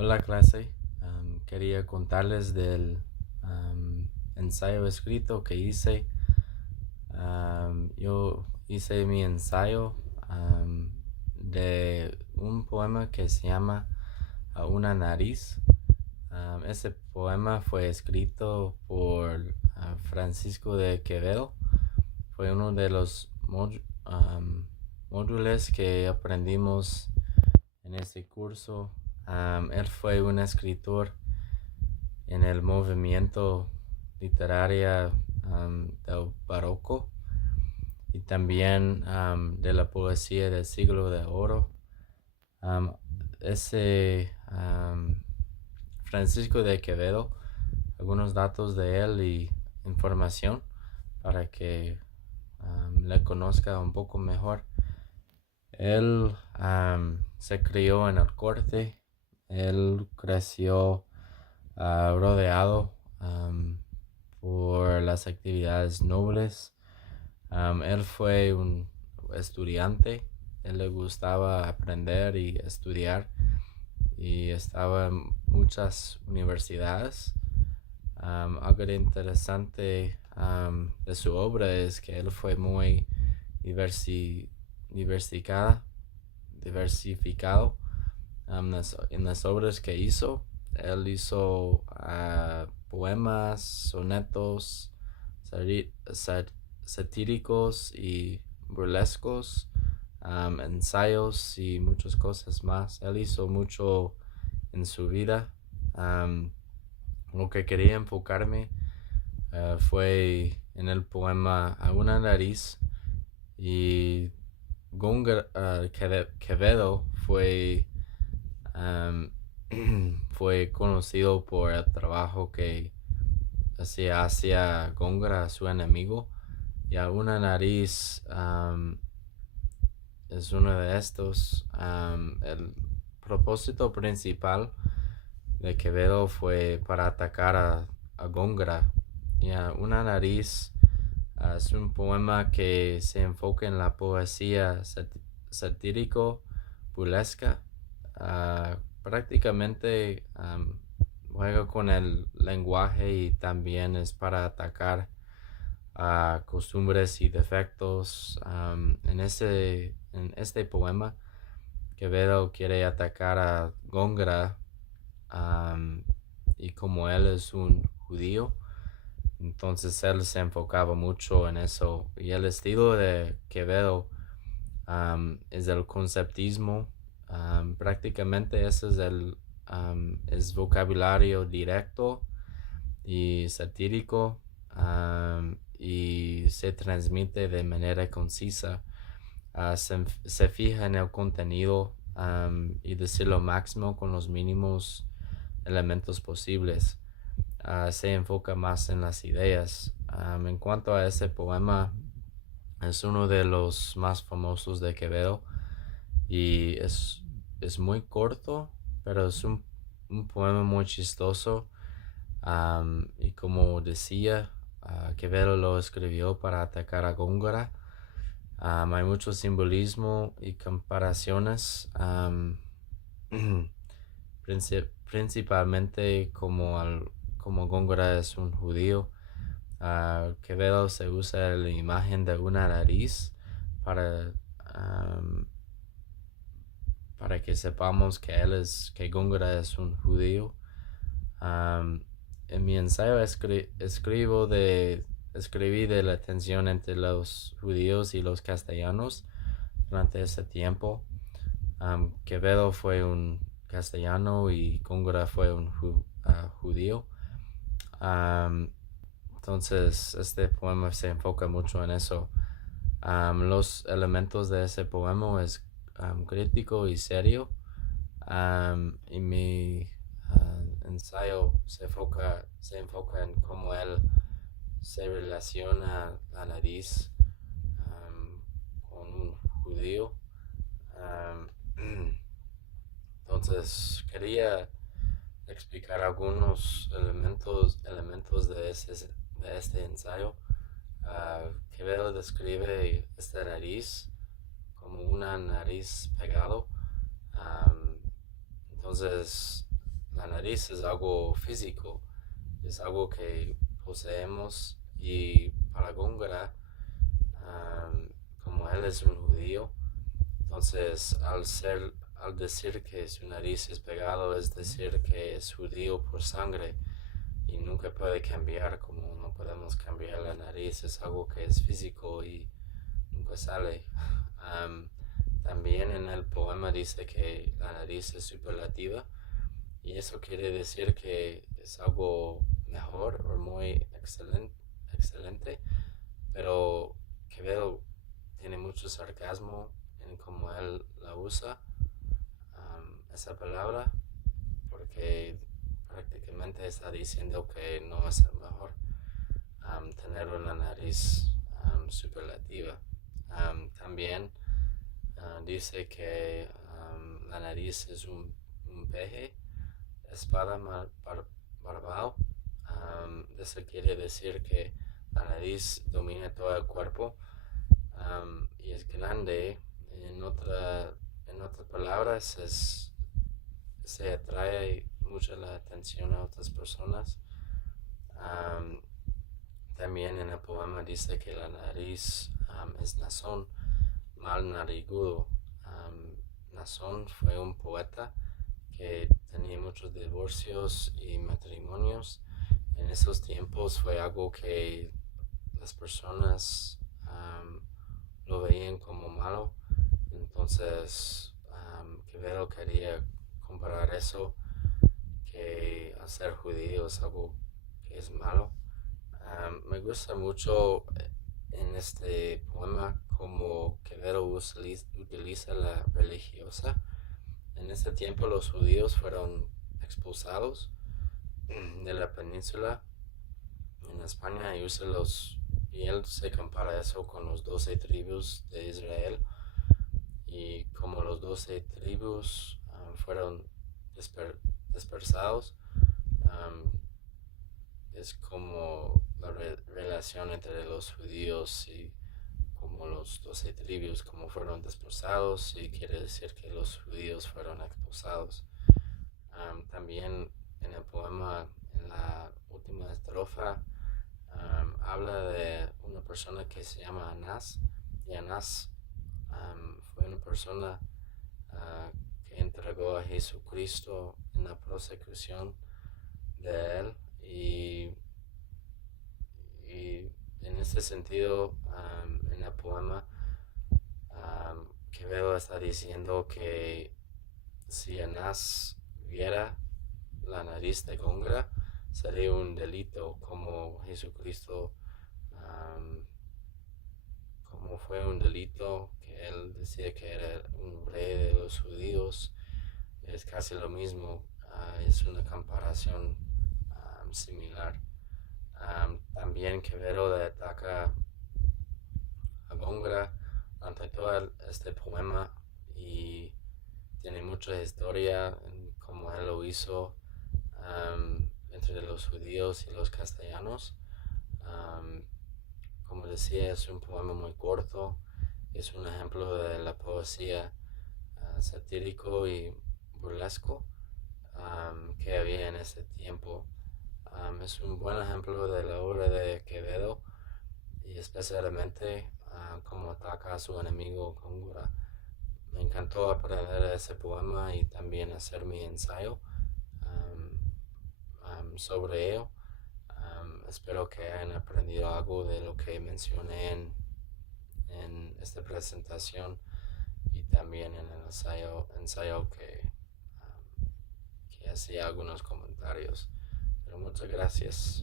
Hola clase. Quería contarles del ensayo escrito que hice. Yo hice mi ensayo de un poema que se llama A una nariz. Ese poema fue escrito por Francisco de Quevedo. Fue uno de los módulos que aprendimos en ese curso. Él fue un escritor en el movimiento literario del barroco y también de la poesía del siglo de oro. Um, ese Francisco de Quevedo, algunos datos de él y información para que le conozca un poco mejor. Él se crió en el corte. Él creció rodeado por las actividades nobles. Él fue un estudiante. Él le gustaba aprender y estudiar y estaba en muchas universidades. Algo interesante de su obra es que él fue muy diversificado en las obras que hizo. Él hizo poemas, sonetos satíricos y burlescos, ensayos y muchas cosas más. Él hizo mucho en su vida. Lo que quería enfocarme fue en el poema A una nariz, y Quevedo fue conocido por el trabajo que hacía hacia Góngora, su enemigo, y A una nariz es uno de estos. El propósito principal de Quevedo fue para atacar a Góngora. Y A una nariz es un poema que se enfoca en la poesía satírico burlesca. Prácticamente juega con el lenguaje y también es para atacar costumbres y defectos. En este poema, Quevedo quiere atacar a Góngora, y como él es un judío, entonces él se enfocaba mucho en eso. Y el estilo de Quevedo es el conceptismo. Prácticamente ese es vocabulario directo y satírico, y se transmite de manera concisa. Se fija en el contenido y decir lo máximo con los mínimos elementos posibles. Se enfoca más en las ideas. En cuanto a ese poema, es uno de los más famosos de Quevedo y es muy corto, pero es un poema muy chistoso. Y como decía, Quevedo lo escribió para atacar a Góngora. Hay mucho simbolismo y comparaciones, principalmente como Góngora es un judío. Quevedo se usa la imagen de una nariz para, para que sepamos que Góngora es un judío. En mi ensayo escribí de la tensión entre los judíos y los castellanos durante ese tiempo. Quevedo fue un castellano y Góngora fue un judío. Entonces este poema se enfoca mucho en eso. Los elementos de ese poema es crítico y serio. Y mi ensayo se enfoca en cómo él se relaciona la nariz con un judío. Entonces quería explicar algunos elementos de este ensayo. Quevedo describe esta nariz como una nariz pegado. Entonces la nariz es algo físico, es algo que poseemos y para Góngora, como él es un judío, entonces al decir que su nariz es pegado, es decir que es judío por sangre y nunca puede cambiar, como no podemos cambiar la nariz, es algo que es físico y nunca sale. También en el poema dice que la nariz es superlativa y eso quiere decir que es algo mejor o muy excelente, pero Quevedo tiene mucho sarcasmo en cómo él la usa, esa palabra, porque prácticamente está diciendo que no es el mejor tener una nariz superlativa. También dice que la nariz es un peje, espada barbado. Eso quiere decir que la nariz domina todo el cuerpo y es grande. En otras palabras, se atrae mucho la atención a otras personas. También en el poema dice que la nariz es Nazón, mal narigudo. Nazón fue un poeta que tenía muchos divorcios y matrimonios. En esos tiempos fue algo que las personas lo veían como malo. Entonces Quevedo quería comparar eso, que al ser judío es algo que es malo. Me gusta mucho en este poema como Quevedo utiliza la religiosa. En este tiempo los judíos fueron expulsados de la península en España y él se compara eso con los 12 tribus de Israel, y como los 12 tribus fueron dispersados, es como la relación entre los judíos y como los 12 tribus como fueron dispersados, y quiere decir que los judíos fueron expulsados. También en el poema, en la última estrofa, habla de una persona que se llama Anás, y Anás fue una persona que entregó a Jesucristo en la persecución de él, y en este sentido, en el poema, Quevedo está diciendo que si Anás viera la nariz de Góngora, sería un delito, como Jesucristo, como fue un delito, que él decía que era un rey de los judíos. Es casi lo mismo, es una comparación similar. También Quevedo le ataca a Góngora ante todo este poema, y tiene mucha historia en cómo él lo hizo entre los judíos y los castellanos. Como decía, es un poema muy corto, es un ejemplo de la poesía satírico y burlesco que había en ese tiempo. Es un buen ejemplo de la obra de Quevedo, y especialmente cómo ataca a su enemigo Góngora. Me encantó aprender ese poema y también hacer mi ensayo sobre ello. Espero que hayan aprendido algo de lo que mencioné en esta presentación, y también en el ensayo que hacía algunos comentarios. Pero muchas gracias.